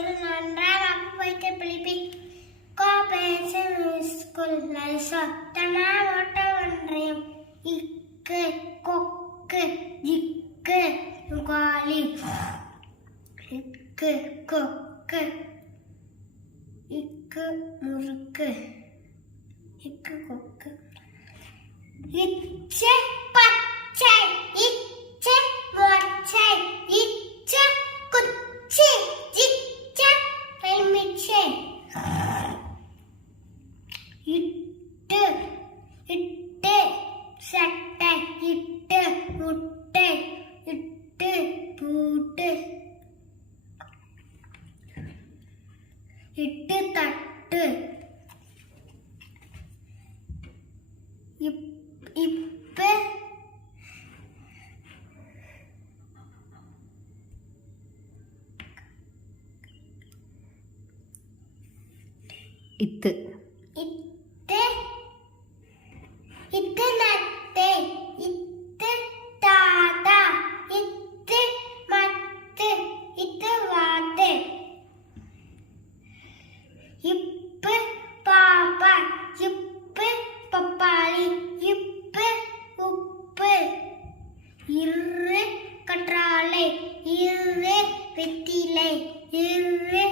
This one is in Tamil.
ஒரு நன்றாக வைக்க பிழிப்பி கோபேசன் ஸ்கூல் சொத்தமா ஓட்ட ஒன்றையும் இக்கு கொக்கு இக்கு காலி இக்கு கொக்கு இக்கு முறுக்கு இக்கு கொக்கு இச்சை பச்சை இச்சை மொச்சை இச்சை குச்சி இச்சை எலுமிச்சை இட்டு இட்டு சட்டை இட்டு முட்டை இட்டு பூட்டு இட்டு தட்டு இப்ப இத்து இத்து இத்து நத்தை இத்து தாத்தா இத்து மத்து இத்து வாத்து இப்பு பாப்பா இப்பு பப்பாளி இப்பு உப்பு இரு கற்றாழை இரு வெற்றிலை இரு